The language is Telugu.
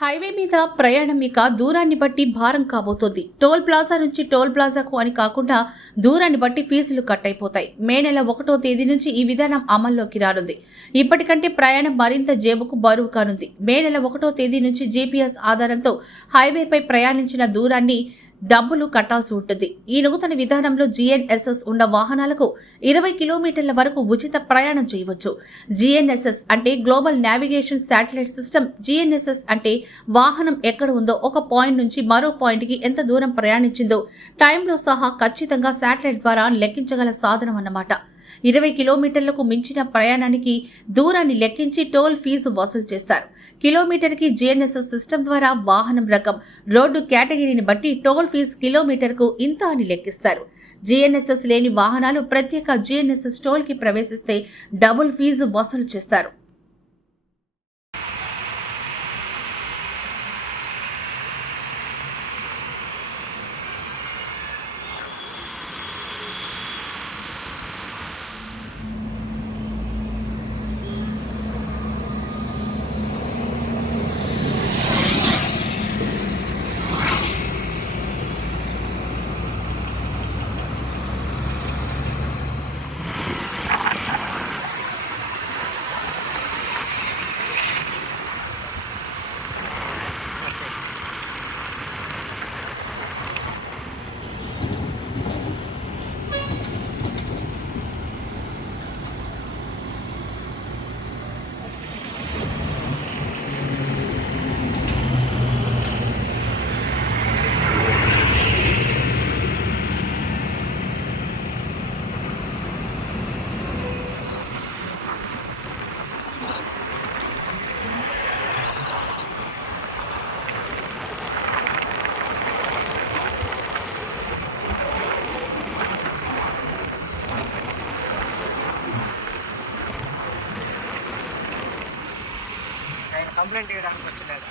హైవే మీద ప్రయాణం ఇక దూరాన్ని బట్టి భారం కాబోతోంది. టోల్ ప్లాజా నుంచి టోల్ ప్లాజాకు అని కాకుండా దూరాన్ని బట్టి ఫీజులు కట్ అయిపోతాయి. మే నెల ఒకటో తేదీ నుంచి ఈ విధానం అమల్లోకి రానుంది. ఇప్పటికంటే ప్రయాణం మరింత జేబుకు బరువు కానుంది. మే నెల ఒకటో తేదీ నుంచి జీపీఎస్ ఆధారంతో హైవేపై ప్రయాణించిన దూరాన్ని డబ్బులు కట్టాల్సి ఉంటుంది. ఈ నూతన విధానంలో జీఎన్ఎస్ఎస్ ఉన్న వాహనాలకు ఇరవై కిలోమీటర్ల వరకు ఉచిత ప్రయాణం చేయవచ్చు. జీఎన్ఎస్ఎస్ అంటే global navigation satellite system GNSS అంటే వాహనం ఎక్కడ ఉందో ఒక పాయింట్ నుంచి మరో పాయింట్కి ఎంత దూరం ప్రయాణించిందో టైంలో సహా ఖచ్చితంగా శాటిలైట్ ద్వారా లెక్కించగల సాధనం అన్నమాట. ఇరవై కిలోమీటర్లకు మించిన ప్రయాణానికి దూరాన్ని లెక్కించి టోల్ ఫీజు వసూలు చేస్తారు. కిలోమీటర్కి జీఎన్ఎస్ఎస్ సిస్టమ్ ద్వారా వాహనం రకం రోడ్డు కేటగిరీని బట్టి టోల్ ఫీజు కిలోమీటర్కు ఇంత అని లెక్కిస్తారు. జీఎన్ఎస్ఎస్ లేని వాహనాలు ప్రత్యేక జీఎన్ఎస్ఎస్ టోల్కి ప్రవేశిస్తే డబుల్ ఫీజు వసూలు చేస్తారు. కంప్లైంట్ చేయడానికి వచ్చలేదు.